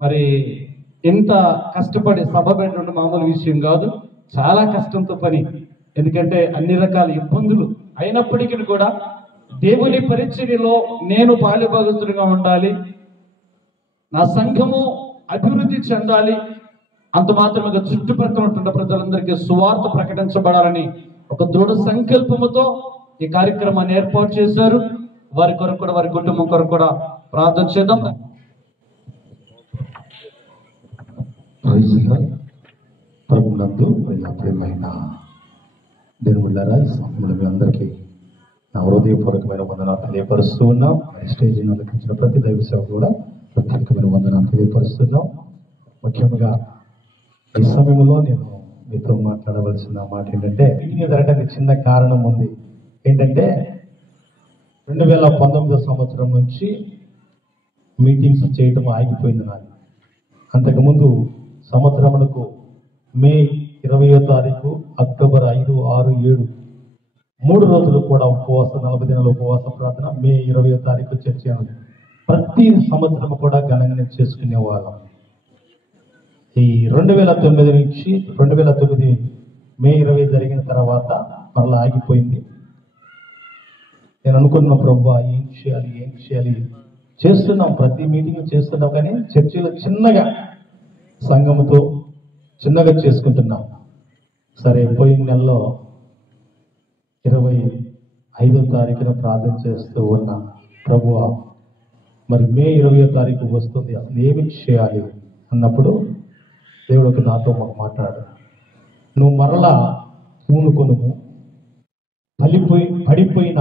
మరి ఇంత కష్టపడి సభ పెట్టడం మామూలు విషయం కాదు, చాలా కష్టంతో పని. ఎందుకంటే అన్ని రకాల ఇబ్బందులు అయినప్పటికీ కూడా దేవుని పరిచర్యలో నేను పాలుభాగస్తుడిగా ఉండాలి, నా సంఘము అభివృద్ధి చెందాలి, అంత మాత్రమే చుట్టుపక్కల ఉంటున్న ప్రజలందరికీ సువార్త ప్రకటించబడాలని ఒక దృఢ సంకల్పముతో ఈ కార్యక్రమాన్ని ఏర్పాటు చేశారు. వారి కొరకు కూడా, వారి కుటుంబం కొరకు కూడా ప్రార్థన చేద్దాం. ప్రభునందు ప్రియమైన దేవుళ్ళారా, ఈ సమయంలో మీ అందరికీ నా హృదయపూర్వకమైన వందనాలు తెలియపరుస్తూ ఉన్నాం. స్టేజ్ అలంకరించిన ప్రతి దైవ సేవ కూడా ప్రత్యేకమైన వందనాలు తెలియపరుస్తున్నాం. ముఖ్యంగా ఈ సమయంలో నేను మీతో మాట్లాడవలసిన మాట ఏంటంటే, మీటింగ్ జరగడానికి చిన్న కారణం ఉంది. ఏంటంటే 2019 సంవత్సరం నుంచి మీటింగ్స్ చేయటం ఆగిపోయింది నాది. అంతకుముందు సంవత్సరములకు మే 20వ తారీఖు, అక్టోబర్ 5, 6, 7 3 రోజులు కూడా ఉపవాస 40 దినాల ఉపవాస ప్రార్థన, మే 20వ తారీఖు చర్చ ప్రతి సంవత్సరం కూడా ఘనంగా చేసుకునే వాళ్ళం. ఈ 2009 నుంచి 2009 మే 20 జరిగిన తర్వాత మరలా ఆగిపోయింది. నేను అనుకున్న ప్రభువా ఏం చేయాలి చేస్తున్నాం, ప్రతి మీటింగ్ చేస్తున్నాం, కానీ చర్చిలో చిన్నగా సంఘముతో చిన్నగా చేసుకుంటున్నాం. సరే, పోయిన నెలలో 25వ తారీఖున ప్రార్థన చేస్తూ ఉన్నా, ప్రభువా మరి మే 20వ తారీఖు వస్తుంది, అసలు ఏమి చేయాలి అన్నప్పుడు దేవుడికి నాతో మాట్లాడు, నువ్వు మరలా పూనుకొనుము, పడిపోయిన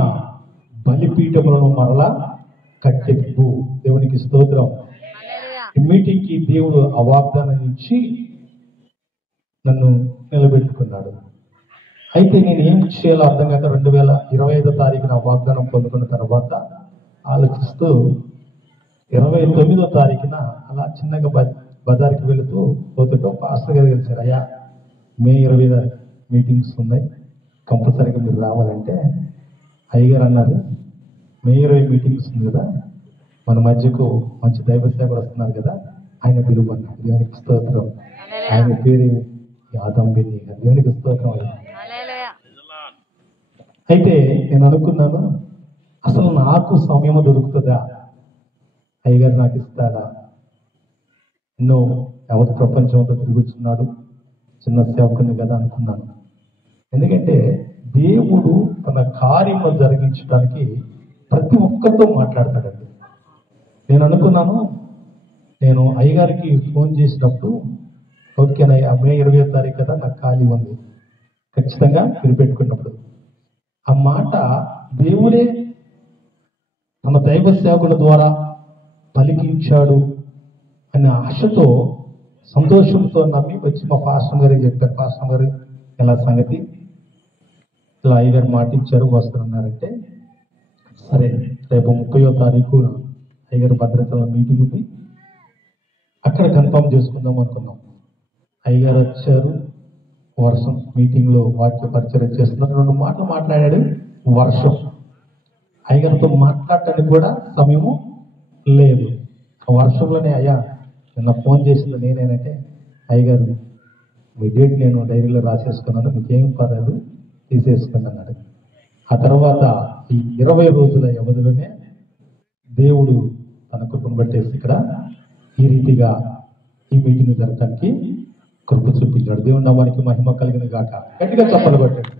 బలిపీఠములను మరలా కట్టెప్పు. దేవునికి స్తోత్రం. ఈ మీటింగ్కి దేవుడు ఆ వాగ్దానం ఇచ్చి నన్ను నిలబెట్టుకున్నాడు. అయితే నేను ఏం చేయాలో అర్థం కాక 2025వ తారీఖున వాగ్దానం పొందుకున్న తర్వాత ఆలోచిస్తూ 29వ తారీఖున అలా చిన్నగా బజార్కి వెళుతూ పోతుంటూ పాస్టర్ గారు కలిసారు, అయ్యా మే 20 మీటింగ్స్ ఉన్నాయి, కంపల్సరీగా మీరు రావాలంటే అయ్యగారు అన్నారు, మే 20 మీటింగ్స్ ఉంది కదా, మన మధ్యకు మంచి దైవ సేవకుడు వస్తున్నారు కదా, ఆయన పిలుపు అన్నాడు. దేవునికి స్తోత్రం. ఆయన పేరు యాదంబిని. దేవునికి స్తోత్రం. అయితే నేను అనుకున్నాను, అసలు నాకు సమయం దొరుకుతుందా, అయ్యగారు నాకు ఇస్తాడా, ఎన్నో యావత్ ప్రపంచంతో తిరుగుతున్నాడు, చిన్న సేవకుని కదా అనుకున్నాను. ఎందుకంటే దేవుడు తన కార్యము జరిగించడానికి ప్రతి ఒక్కరితో మాట్లాడతాడండి. నేను అనుకున్నాను, నేను అయ్యగారికి ఫోన్ చేసినప్పుడు, ఓకేనయ్యా మే 20వ తారీఖు కదా, నాకు ఖాళీ ఉంది, ఖచ్చితంగా మీరు పెట్టుకున్నప్పుడు ఆ మాట దేవుడే తన దైవ సేవకుల ద్వారా పలికించాడు అనే ఆశతో, సంతోషంతో నమ్మి వచ్చి మా పాస్టర్ గారికి చెప్పారు. పాస్టర్ గారు ఎలా సంగతి, ఇలా అయ్యగారు మాటించారు, వస్తున్నారంటే సరే రేపు 30వ తారీఖు అయ్యగారు భద్రాచలం మీటింగ్ ఉంది, అక్కడ కన్ఫర్మ్ చేసుకుందాం అనుకున్నాం. అయ్యగారు వచ్చారు, వర్షం, మీటింగ్లో వాక్య పరిచయం చేస్తున్నారు, 2 మాటలు మాట్లాడాడు, వర్షం. అయ్యగారితో మాట్లాడటానికి కూడా సమయము లేదు. ఆ వర్షంలోనే, అయ్యా నిన్న ఫోన్ చేసింది నేనేనంటే, అయ్యగారు మీ డేట్ నేను డైరీలో రాసేసుకున్నాను, మీకేం పర్లేదు తీసేసుకోండి అన్నాడు. ఆ తర్వాత ఈ 20 రోజుల వ్యవధిలోనే దేవుడు తన కృపను బట్టేసి ఇక్కడ ఈ రీతిగా ఈ మీటింగ్ జరగడానికి కృప చూపించాడు. దేవుడు నామానికి మహిమ కలిగిన గాక. గట్టిగా చప్పలు కొట్టాడు.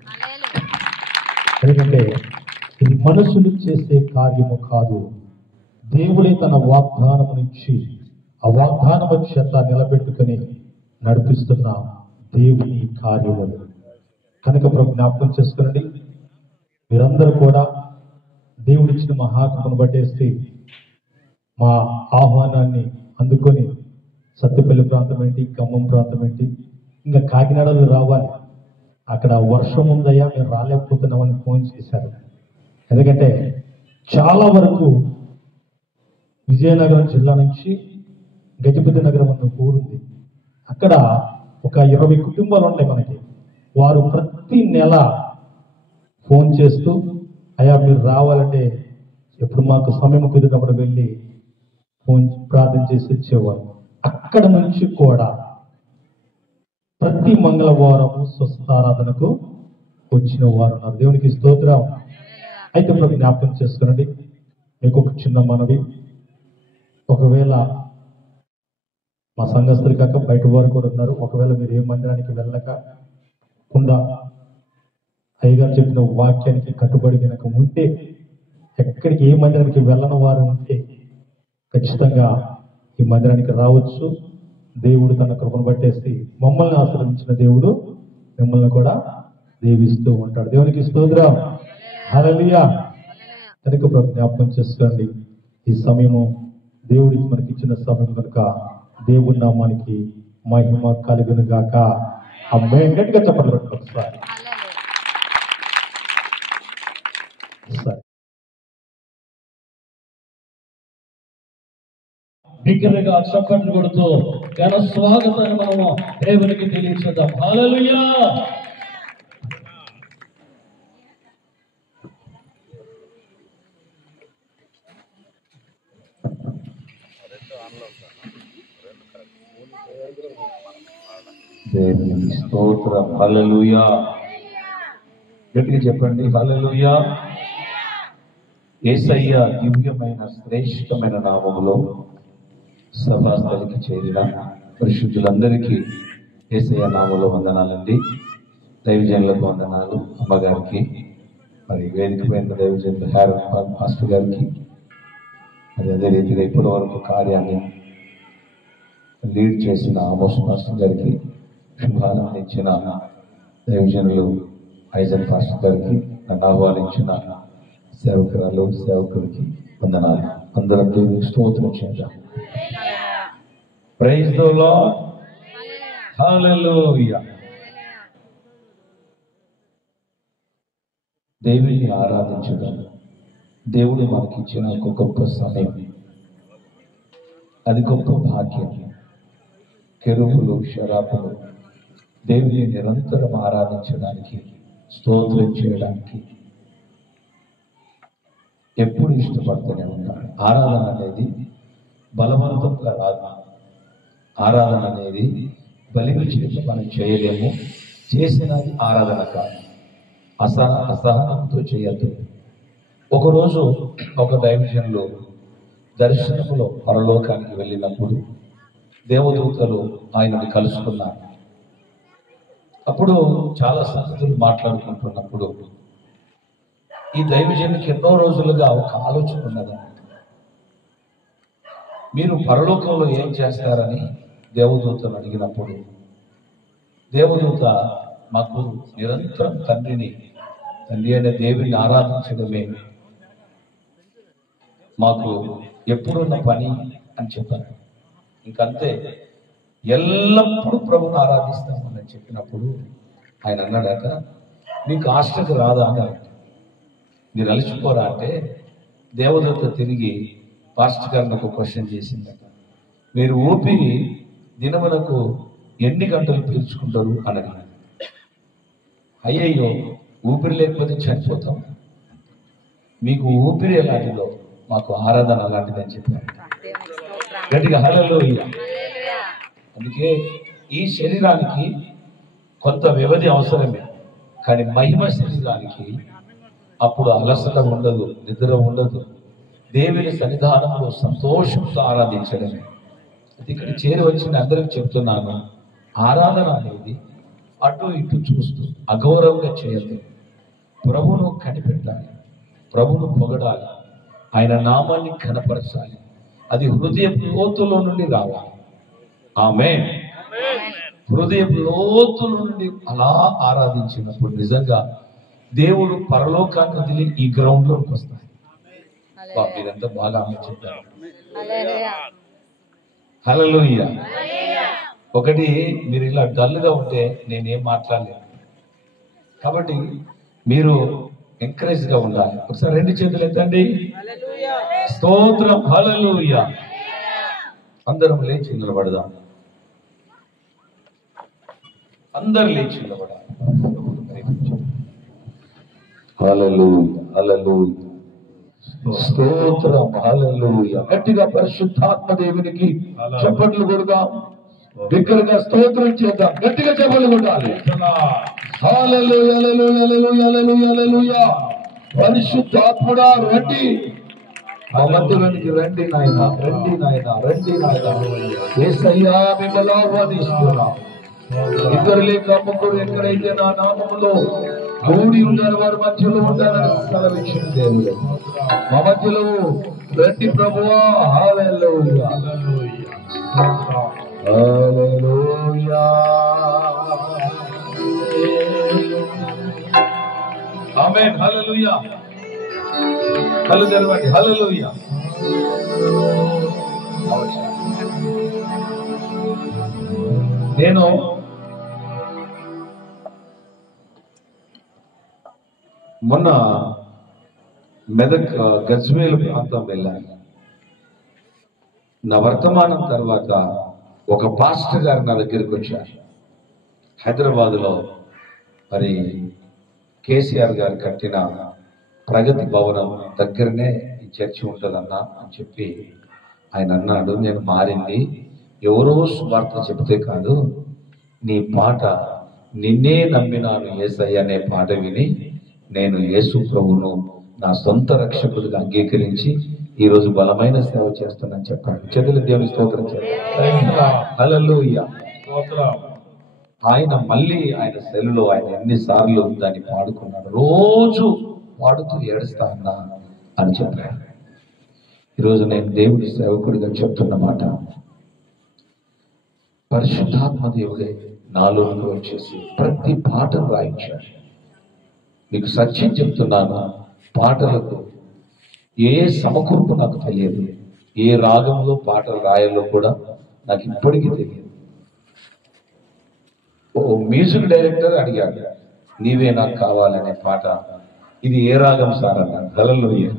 ఎందుకంటే ఇది మనుషులు చేసే కార్యము కాదు, దేవుడే తన వాగ్దానమునిచ్చి ఆ వాగ్దానము చేత నిలబెట్టుకుని నడిపిస్తున్న దేవుని కార్యములు కనుక ప్రభు జ్ఞాపకం చేసుకునండి. మీరందరూ కూడా దేవుడిచ్చిన మహాకృపను బట్టేసి మా ఆహ్వానాన్ని అందుకొని సత్తుపల్లి ప్రాంతం ఏంటి, ఖమ్మం ప్రాంతం ఏంటి, ఇంకా కాకినాడలో రావాలి, అక్కడ వర్షం ఉందయ్యా మేము రాలేకపోతున్నామని ఫోన్ చేశారు. ఎందుకంటే చాలా వరకు విజయనగరం జిల్లా నుంచి గజపతి నగరం అన్న ఊరుంది, అక్కడ ఒక 20 కుటుంబాలు ఉన్నాయి మనకి. వారు ప్రతి నెల ఫోన్ చేస్తూ, అయ్యా మీరు రావాలంటే ఎప్పుడు మాకు సమయం కుదిరినప్పుడు వెళ్ళి ఫోన్ ప్రార్థన చేసి ఇచ్చేవారు. అక్కడ నుంచి కూడా ప్రతి మంగళవారము స్వస్థారాధనకు వచ్చిన వారు ఉన్నారు. దేవునికి స్తోత్రం. అయితే ఇప్పుడు జ్ఞాపకం చేసుకునండి, మీకు ఒక చిన్న మనవి. ఒకవేళ మా సంఘస్థులు కాక బయట వారు కూడా ఉన్నారు, ఒకవేళ మీరు ఏ మందిరానికి వెళ్ళకుండా అయ్యగారు చెప్పిన వాక్యానికి కట్టుబడి కనుక ఉంటే, ఎక్కడికి ఏ మందిరానికి వెళ్ళని వారు ఉంటే ఖచ్చితంగా ఈ మందిరానికి రావచ్చు. దేవుడు తన కృపను బట్టేసి మమ్మల్ని ఆశ్రయించిన దేవుడు మిమ్మల్ని కూడా దీవిస్తూ ఉంటాడు. దేవునికి స్తోత్రం. హల్లెలూయా. కనుక జ్ఞాపకం చేసుకోండి, ఈ సమయము దేవుడికి మనకి ఇచ్చిన సమయం కనుక దేవుడి నామానికి మహిమ కలుగును గాక. ఆమేన్. గట్టిగా చెప్పండి ఒకసారి. సరే, బిగ్గరగా చప్పట్లు కొడుతూ ఘన స్వాగతాన్ని మనము దేవునికి తెలియచేద్దాం. హల్లెలూయా. దేవునికి స్తోత్రం. హల్లెలూయా. గట్టిగా చెప్పండి హల్లెలూయా. యేసయ్య దివ్యమైన శ్రేష్టమైన నామములో సభాస్థలికి చేరిన పరిశుద్ధులందరికీ యేసయ్య నామములో వందనాలండి. దైవజనులకు వందనాలు, అమ్మగారికి, మరి వేదిక పైన దైవజనులు హ్యారన్ మాస్టర్ గారికి, మరి అదే రీతిగా ఇప్పటి వరకు కార్యాన్ని లీడ్ చేసిన ఆమోస్ మాస్టర్ గారికి, శుభాలను ఇచ్చిన దైవజనులు ఐజన్ పాస్టర్ గారికి, నన్ను ఆహ్వానించిన సేవకురాలు సేవకులకి వందనాలు. అందరం దేవునికి స్తోత్రం చేద్దాం. Praise the Lord. హల్లెలూయా. దేవుని ఆరాధించడం దేవుడు మనకిచ్చిన ఒక గొప్ప సమయం, అది గొప్ప భాగ్యం. కెరూబులు శరాపులు దేవుని నిరంతరం ఆరాధించడానికి, స్తోత్రం చేయడానికి ఎప్పుడు ఇష్టపడుతూనే ఉంటాడు. ఆరాధన అనేది బలవంతంగా రాదు. ఆరాధన అనేది బలిమి చేసి మనం చేయలేము. చేసినది ఆరాధన కాదు. అసహనంతో చేయద్దు. ఒకరోజు ఒక దైవజనులు దర్శనములో పరలోకానికి వెళ్ళినప్పుడు దేవదూతలు ఆయనని కలుసుకున్నారు. అప్పుడు చాలా సంగతులు మాట్లాడుకుంటున్నప్పుడు ఈ దైవజనునికి ఎన్నో రోజులుగా ఒక ఆలోచన ఉన్నదండి. మీరు పరలోకంలో ఏం చేస్తారని దేవదూతను అడిగినప్పుడు దేవదూత మాకు నిరంతరం తండ్రి అనే దేవుని ఆరాధించడమే మాకు ఎప్పుడున్న పని అని చెప్పారు. ఇంకంతే, ఎల్లప్పుడూ ప్రభుని ఆరాధిస్తామని చెప్పినప్పుడు ఆయన అన్నాడట, మీకు ఆశకు రాదా అన్నాడు. మీరు అలసిపోరా అంటే దేవదూత తిరిగి పాస్టర్ గారిని ఒక క్వశ్చన్ చేసిందట, మీరు ఊపిరి దినమునకు ఎన్ని గంటలు పీల్చుకుంటారు అని అడిగారు. అయ్యయ్యో, ఊపిరి లేకపోతే చనిపోతాం, మీకు ఊపిరి ఎలాంటిదో మాకు ఆరాధన అలాంటిది అని చెప్పారు. గట్టిగా హల్లెలూయా. అందుకే ఈ శరీరానికి కొంత వ్యవధి అవసరమే, కానీ మహిమ శరీరానికి అప్పుడు అలసట ఉండదు, నిద్ర ఉండదు. దేవుని సన్నిధానంలో సంతోషంతో ఆరాధించడమే. ఇక్కడ చేరి వచ్చిన అందరికి చెప్తున్నాను, ఆరాధన అనేది అటు ఇటు చూస్తూ అగౌరవంగా చేయద్దు. ప్రభువును కనిపెట్టాలి, ప్రభువును పొగడాలి, ఆయన నామాన్ని ఘనపరచాలి. అది హృదయ లోతులో నుండి రావాలి. ఆమేన్. హృదయ లోతుల నుండి అలా ఆరాధించినప్పుడు నిజంగా దేవుడు పరలోకాన్ని వదిలి ఈ గ్రౌండ్ లోకి వస్తాడు. మీరంతా బాగా ఆలోచించారు. హల్లెలూయా. ఒకటి, మీరు ఇలా డల్గా ఉంటే నేనేం మాట్లాడలేను. కాబట్టి మీరు ఎంకరేజ్ గా ఉండాలి. ఒకసారి రెండు చేతులు ఎత్తండి, స్తోత్రం. హల్లెలూయా. అందరం లేచి నిలబడదాం. అందరు లేచి నిలబడాలి. హల్లెలూయా, హల్లెలూయా. స్తోత్రం. హల్లెలూయా. గట్టిగా పరిశుద్ధాత్మ దేవునికి చప్పట్లు కొడదాం. బిగ్గరగా స్తోత్రం చేద్దాం. గట్టిగా చప్పట్లు కొట్టాలి. హల్లెలూయా, హల్లెలూయా, హల్లెలూయా, హల్లెలూయా, హల్లెలూయా. పరిశుద్ధాత్ముడా రండి, మా మధ్యలోనికి రండి నాయన, రండి నాయన, రండి నాయన. యేసయ్యా మిమ్మల్ని ఆహ్వానిస్తున్నాం. ఇద్దరు లేక ముగ్గురు ఎక్కడైతే నా నామములో కూడి ఉన్నారు వారి మధ్యలో ఉంటారని సెలవిచ్చిన దేవుడు మా మధ్యలో రండి ప్రభువా. హల్లెలూయా, హల్లెలూయా. ఆమేన్. హల్లెలూయా. కళ్ళు తెరవండి. హల్లెలూయా. నేను మొన్న మెదక్ గజ్వేల్ ప్రాంతం వెళ్ళాను. నా వర్తమానం తర్వాత ఒక పాస్టర్ గారు నా దగ్గరికి వచ్చారు. హైదరాబాద్లో మరి కేసీఆర్ గారు కట్టిన ప్రగతి భవనం దగ్గరనే ఈ చర్చి ఉంటుందన్నా అని చెప్పి ఆయన అన్నాడు. నేను మారింది ఎవరో సువార్త చెబితే కాదు, నీ పాట నిన్నే నమ్మినాను యేసయ్య అనే పాట విని నేను యేసు ప్రభువును నా సొంత రక్షకుడిగా అంగీకరించి ఈరోజు బలమైన సేవ చేస్తానని చెప్పాడు. చేతులు దేవుని స్తోత్రం చేద్దాం. హల్లెలూయా. ఆయన మళ్ళీ ఆయన సెలులో ఆయన ఎన్నిసార్లు దాన్ని పాడుకున్నాడు. రోజు పాడుతూ ఏడుస్తా అన్నా అని చెప్పాడు. ఈరోజు నేను దేవుడి సేవకుడిగా చెప్తున్న మాట, పరిశుద్ధాత్మ దేవుడే నాలోకి వచ్చేసి ప్రతి పాటను రాయించాడు. మీకు సత్యం చెప్తున్నాను, పాటలకు ఏ సమకూర్పు నాకు తెలియదు, ఏ రాగంలో పాటలు రాయాలో కూడా నాకు ఇప్పటికీ తెలియదు. ఓ మ్యూజిక్ డైరెక్టర్ అడిగాడు, నీవే నాకు కావాలనే పాట, ఇది ఏ రాగం సార్ అన్నాడు. హల్లెలూయా.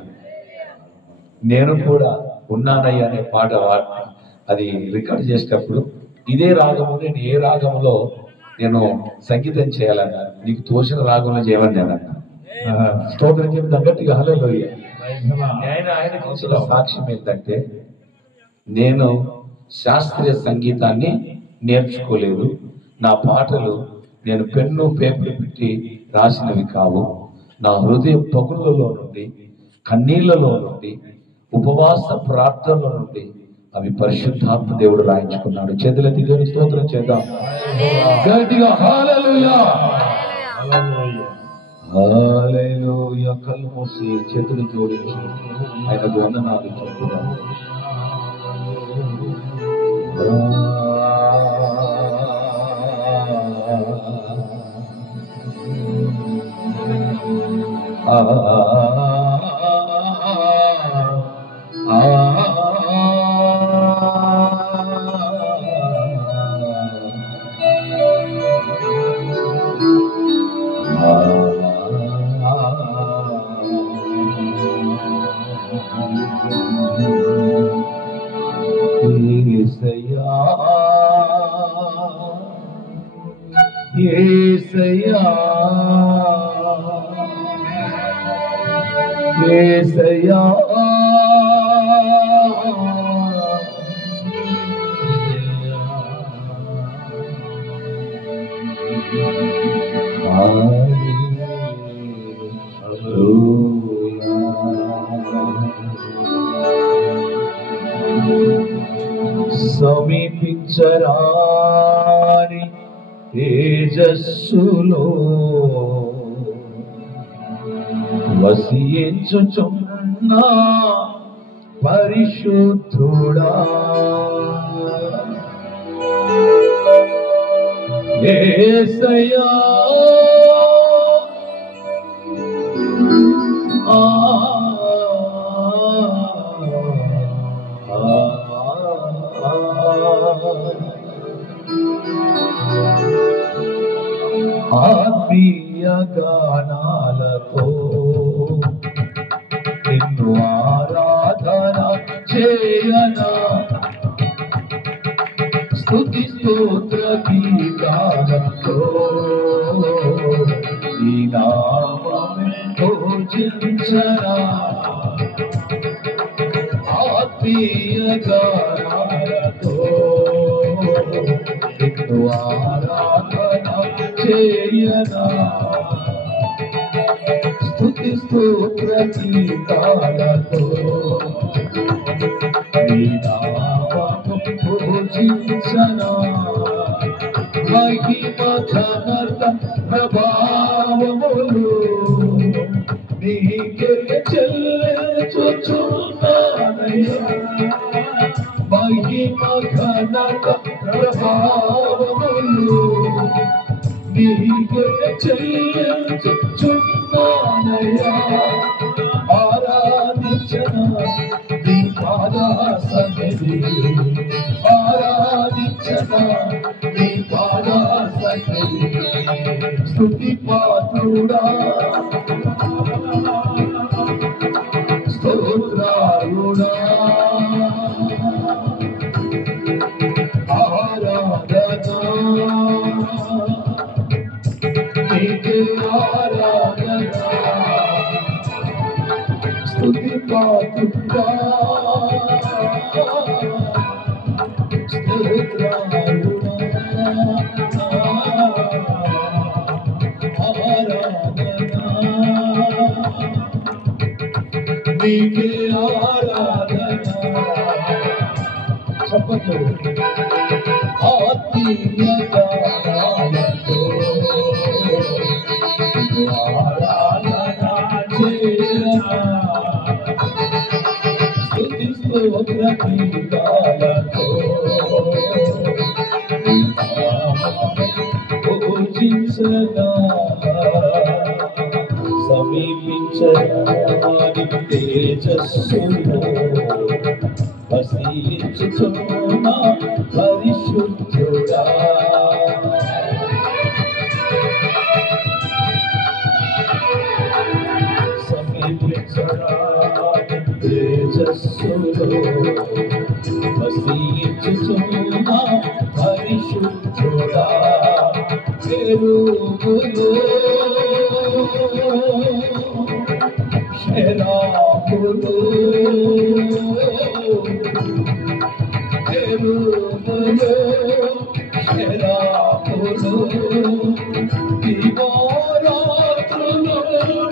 నేను కూడా ఉన్నానయ్య అనే పాట అది రికార్డ్ చేసేటప్పుడు ఇదే రాగము, నేను ఏ రాగంలో నేను సంగీతం చేయాలన్నా, నీకు తోచిన రాగంలో చేయమని నేను అన్నా. స్తోత్రం చెప్తా గట్టిగా. హల్లెలూయా. ఆయనకు ఇచ్చిన సాక్ష్యం ఏంటంటే, నేను శాస్త్రీయ సంగీతాన్ని నేర్చుకోలేదు, నా పాటలు నేను పెన్ను పేపర్ పెట్టి రాసినవి కావు, నా హృదయ పగుళ్ళలో నుండి, కన్నీళ్లలో నుండి, ఉపవాస ప్రార్థనల నుండి అవి పరిశుద్ధాత్మ దేవుడు రాయించుకున్నాడు. చేతులెత్తి దేవుని స్తోత్రం చేద్దాం గట్టిగా. హల్లెలూయా, హల్లెలూయా. కళ్ళు మూసి చేతులు జోడించి ఆయనకు వందనాలు చెప్పుదాం. యేసయ్యా, యేసయ్యా, సమీపించరాని తేజస్సులో వసించుచున్న పరిశుద్ధుడా, యేసయ్యా, ఆత్మీయ గానాలతో నిన్ను ఆరాధన చేయనా, స్తుతి స్తోత్ర గీతాలతో ఈ నామమే పూజించనా, గానాలతో నిన్ను ఆరాధన చేయనా స్తుతి స్తోత్ర గీతాలతో నీ నామము పూజించనా మహిమ ఘనత ప్రభావములు నీకే చెల్లించుచున్నానయ్యా మహిమ ఘనత ప్రభావములు నీకే చెల్లించుచున్నానయ్యా ఆరాధించనా నీ పాదాసన్నిధి ఆరాధించనా నీ పాదాసన్నిధి స్తుతి పాత్రుడా స్తోత్రారుడా ఆరాధనా నీకే ఆరాధనా స్తుతి పాత్రుడా స్తోత్రారుడా ఆరాధనా నీకే ఆరాధనా చెప్పండి ఆత్మీయ గానాలతో ఆరాధన చేయనా స్తుతి స్తోత్ర గీతాలతో పూజించనా సమీపించని తేజస్సులో వసించుచున్నా పరిశుద్ధుడా సమీపించని తేజస్సులో వసించుచున్నా పరిశుద్ధుడా కెరూబులు శరాబులు కెరూబులు శరాబులు దివారాత్రులు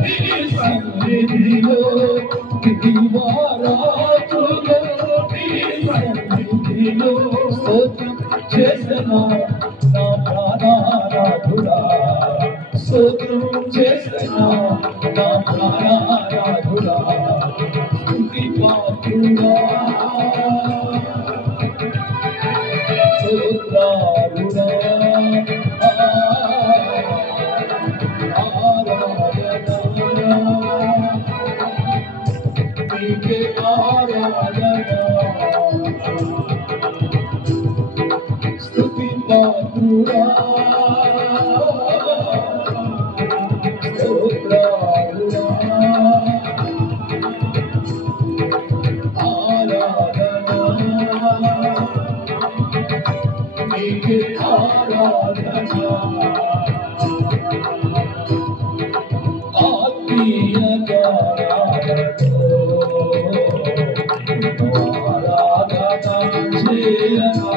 నీ సన్నిధిలో దివారాత్రులు నీ సన్నిధిలో స్తోత్రం చేసనా నా ప్రాణారాధుడా స్తోత్రం చేసనా నా ప్రాణారాధుడా స్తుతి పాత్రుడా స్తోత్రారుడా ఆరాధనా నీకే ఆరాధనా స్తుతి పాత్రుడా స్తోత్రారుడా ఆరాధనా నీకే ఆరాధనా ఆత్మీయ గానాలతో ఆరాధన చేయనా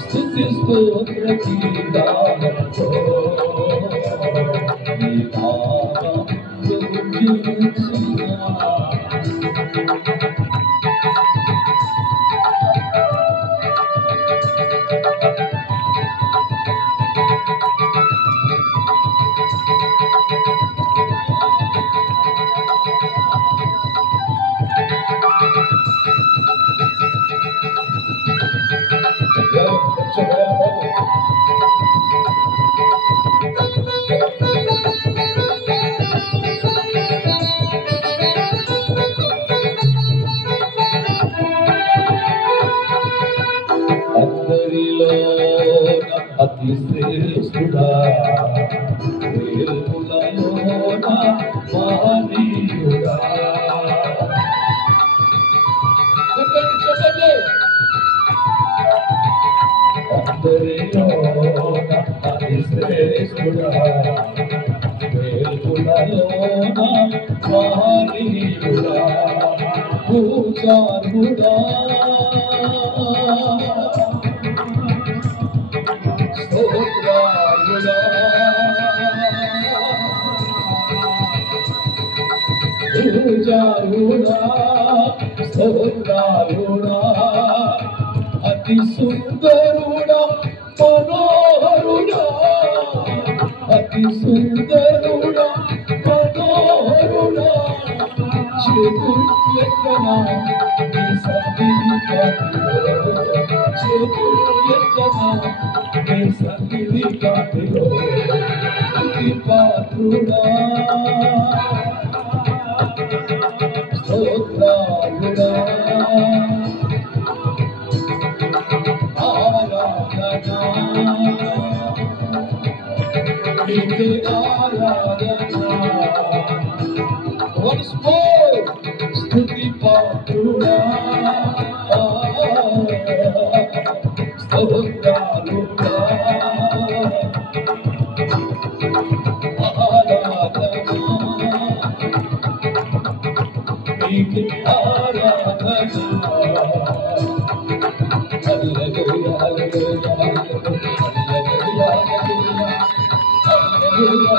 స్తుతి స్తోత్ర గీతాలతో నీ నామము పూజించనా అందరిలో అతి శ్రేష్ఠుడా వేల్పులలో మహనీయుడా చెప్పండి అందరిలో అతి శ్రేష్ఠుడా వేల్పులలో మహనీయుడా పూజ స్తోత్రాలుడా స్తోత్రాలుడా పూజారుడా స్తోత్రాలుడా అతి సుందరుడా మనోహరుడా అతి సుందరుడా మనోహరుడా చేతులెత్తనా నీ సన్నిధి కాటిలో చేతులెత్తనా నీ సన్నిధి కాటిలో స్తుతి పాత్రుడా స్తోత్రాలుడా ఆరాధనా నీకే ఆరాధనా once more స్తుతి పాత్రుడా స్తోత్రాలుడా ఆరాధనా నీకే ఆరాధనా హల్లెలూయా హల్లెలూయా హల్లెలూయా హల్లెలూయా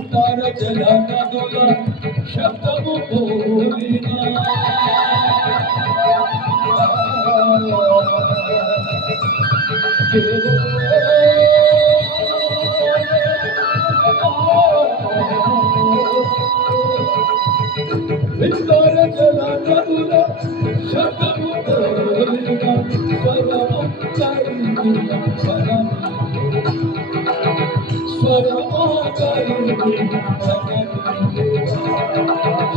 విస్తార జల నదుల శబ్దము పోలినా విస్తార జల నదుల శబ్దము పోలినా స్వరము కరిగిన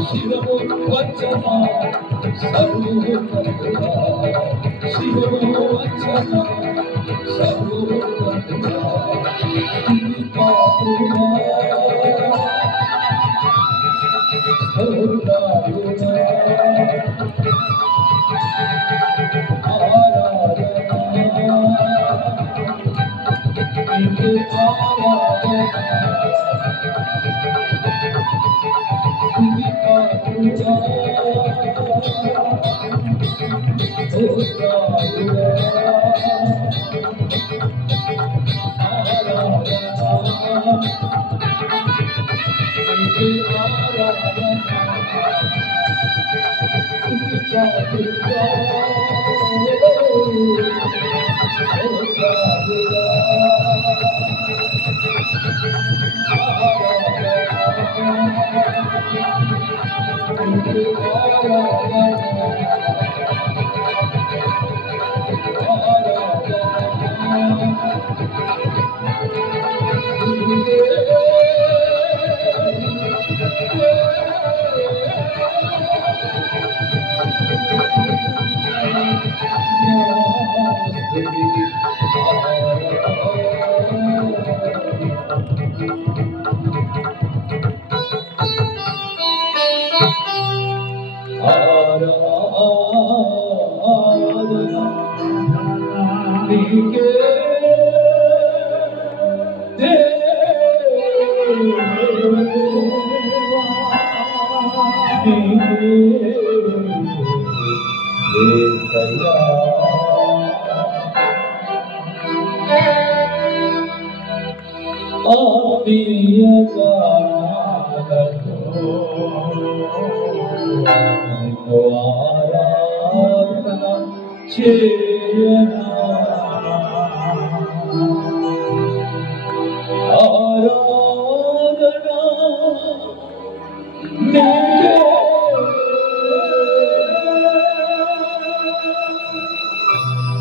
శివము వచ్చమా సర్వోన్నతుడా శివము వచ్చమా సర్వోన్నతుడా స్తుతి పాత్రుడా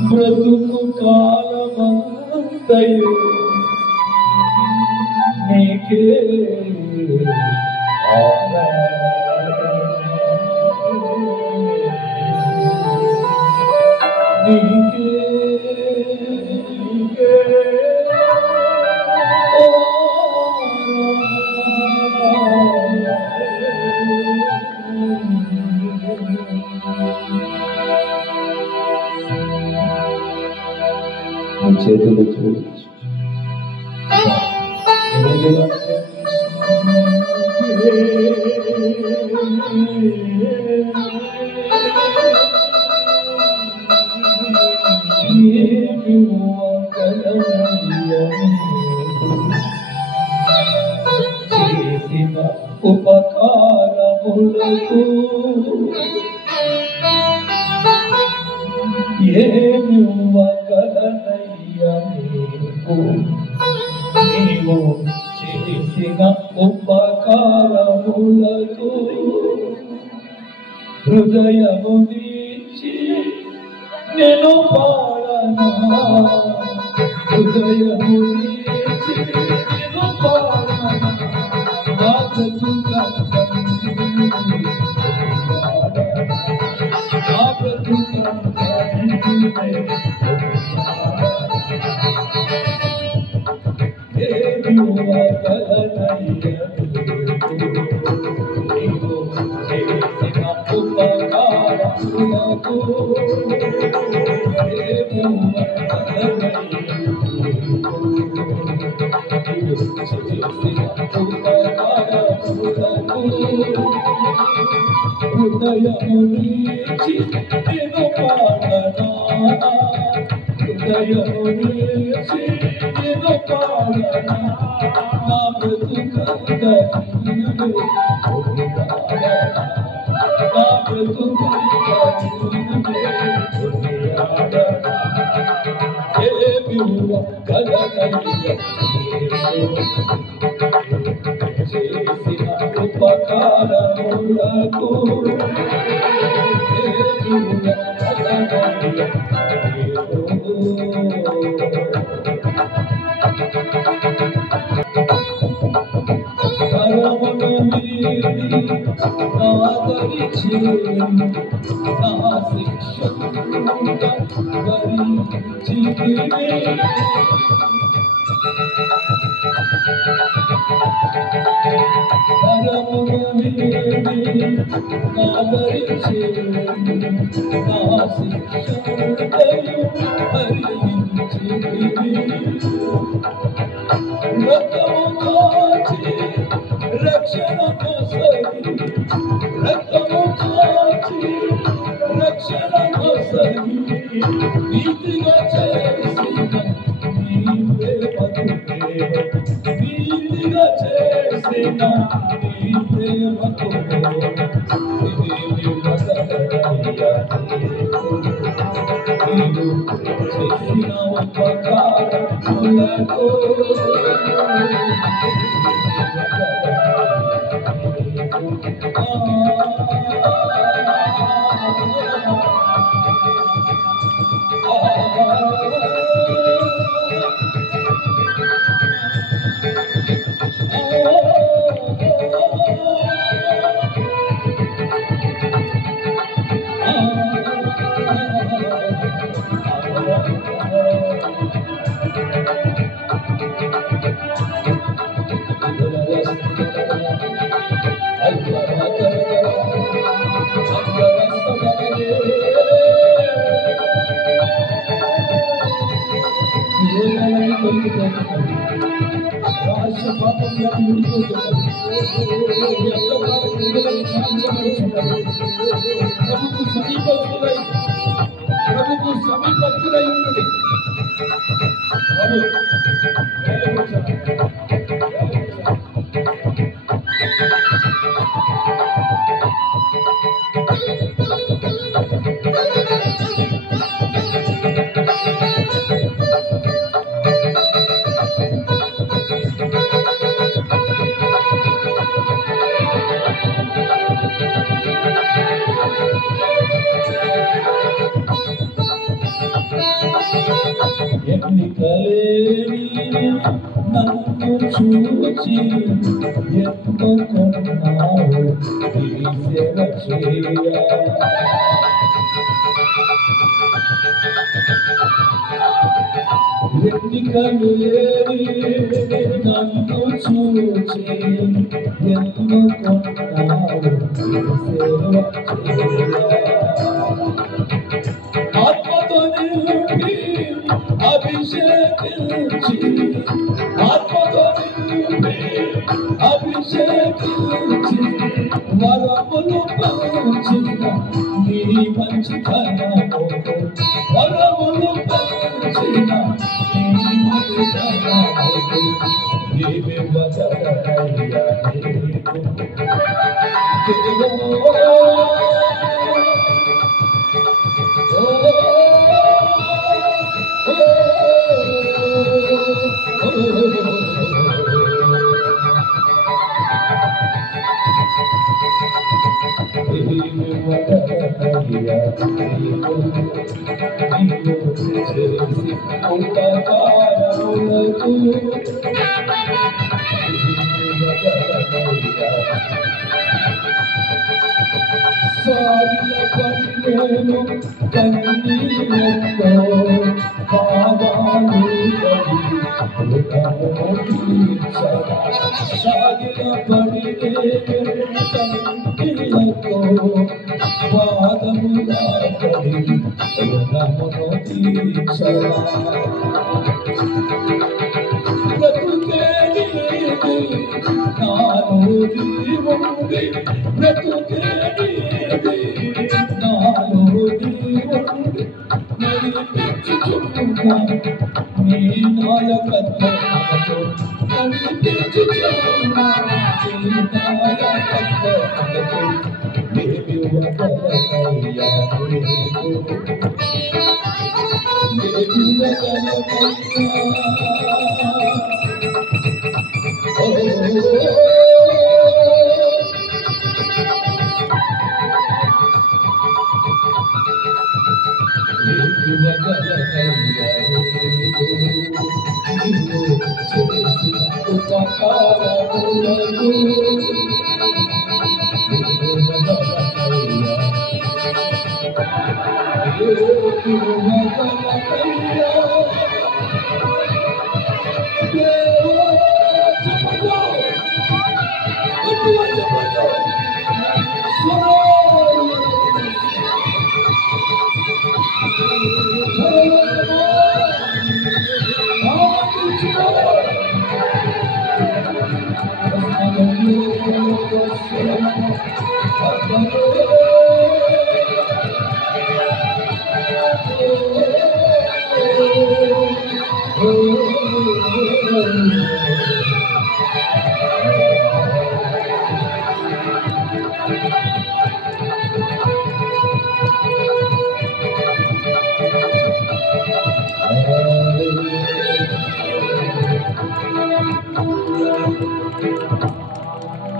బ్రతుకు కాలమంతయు నీకే చేతులు చూడచ్చు చేసిన ఉపకారములకు ఏమివ్వగలనయ్యా నీవు చేసిన ఉపకారములకు హృదయము నీచి నేను పాడనా హృదయము నీచి నేను పాడనా నా హృదయము నీచి నేను పాడనా హృదయము నీచి నేను పాడనా నా బ్రతుకంతా నీవే కొనియాడనా నా బ్రతుకంతా నీవే కొనియాడనా ఏమివ్వగలనయ్యా చేసిన ఉపకారములకు కరమును మీరి ఆదరించి నా శిక్షంగా భరించితివి కరమును మీరి ఆదరించి నా శిక్షంగా భరించితివి నీతిగా చేసిన నీ ప్రేమకు నీతిగా చేసిన నీ ప్రేమకు నీవు చేసిన ఉపకారములకు ప్రభుకు సమీపస్తులై ఉన్నది. ఎన్నికలేని నన్ను చూచి ఎన్నుకున్నావు నీ సేవ చేయ. ఎన్నికలేని నన్ను చూచి ఎన్నుకున్నావు నీ సేవ చేయ. ఆత్మతో నింపి అభిషేకించి ఆత్మతో నింపి అభిషేకించి వరములు పంచిన నీ మంచితనము వరములు పంచిన నీ మంచితనము నీవే వదలయ్యా సాగిల పడిలేను కన్నీళ్ళతో పాదాలు సాగిల పడిలేను కన్నీళ్ళతో పాదముల పడి రుణమును తీర్చరా. బ్రతుకే నీది నాలో నీవుంది బ్రతుకే నీది నాలో నీవుంది నడిపించుచున్నా నీ నాయకత్వముతో నడిపించుచున్నా నీ నాయకత్వముతో నీవు వదలయ్యా నీవు వదలయ్యా.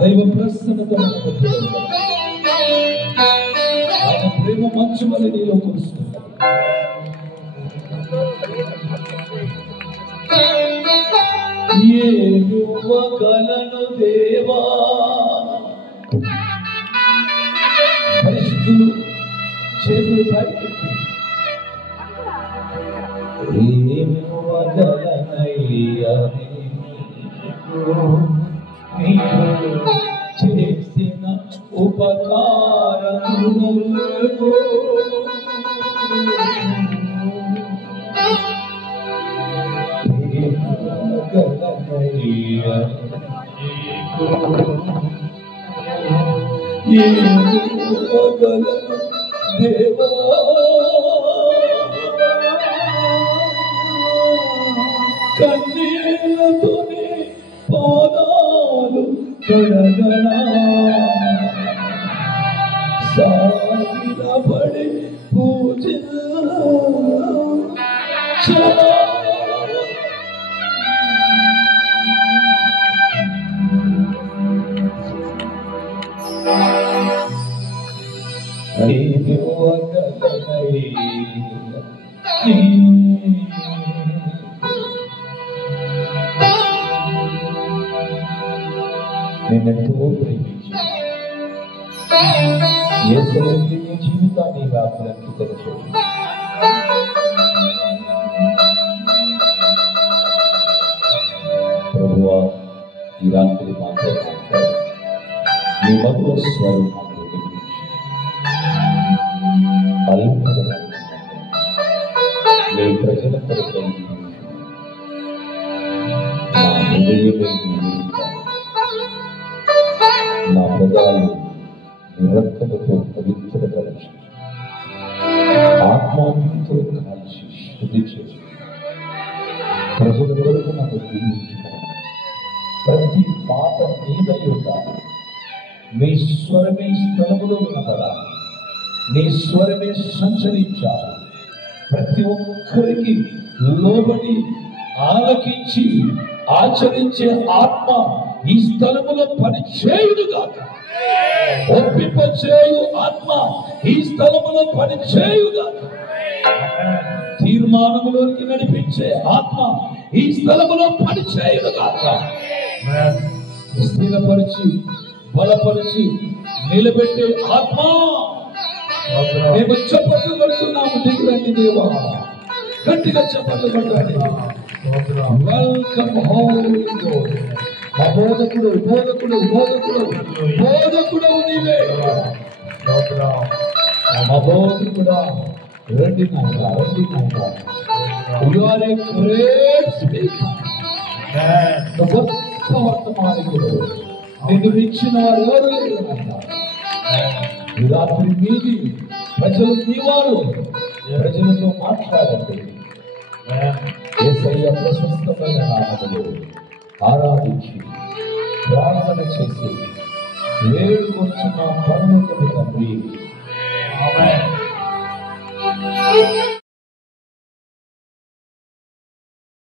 దైవ ప్రసన్నత మన మధ్యలో ఉంది. ఆయన ప్రేమ మంచు వలె నీలో కురుస్తుంది. ఏమి ఇవ్వగలను దేవా? పరిస్థితులు చేతులు పైకెత్తి ఏమి ఇవ్వగలనయ్యా నీవు చేసిన ఉపకారములకు గలనయ్యా ఏమి ఇవ్వగలను దేవా? కన్నీళ్లతోనే పాదాలు కడగనా సాగిలబడి పూజించనా నేనెంతో ప్రేమించి యేసుకి నీ జీవితాన్ని అంకితం చేయి. ప్రభువా, ఈ రాత్రి మాతో మాట్లాడు. నీ మధుర స్వరం మాతో వినిపించు. అల్పమైన నీ ప్రజల కొరకు నా హృదయమే నా పదాలు నీ రక్తముతో పవిత్రపరచు. ఆత్మాగ్నితో కాల్చి శుద్ధి చేసి ప్రజల కొరకు నాకు దీవించుకున్నాను. ప్రతి మాట నీదై ఉండాలి. నీ స్వరమే స్థలములో వినపడాలి. నీ స్వరమే సంచరించాలి. ప్రతి ఒక్కరికి లోబడి ఆలకించి ఆచరించే ఆత్మ ఈ స్థలములో పనిచేయుడుగా. ఒప్పింపచేయు ఆత్మ ఈ స్థలములో పనిచేయుగా. తీర్మానములోనికి నడిపించే ఆత్మ ఈ స్థలములో పనిచేయుడుగా. స్థిరపరిచి బలపరిచి నిలబెట్టే ఆత్మ మేము చప్పట్లు కొడుతున్నాము. దిగురండి దేవా, గట్టిగా చప్పట్లు కొట్టాలి. Welcome Holi God. బోధకుడు బోధకుడు బోధకుడు బోధకుడు నీవే. బోధకుడా, రండి నాయన, రండి నాయన. You are a great speaker. గొప్ప వర్తమానికుడు. నిన్ను ఇచ్చిన వారు ఎవరు లేరు నాయన. ఈ రాత్రి మీది ప్రజలు నీవారు. ప్రజలతో మాట్లాడండి. యేసయ్య ప్రశస్తమైన నామములో ఆరాధించి ప్రార్థన చేసి వేడుకొచ్చిన పరలోకపు తండ్రి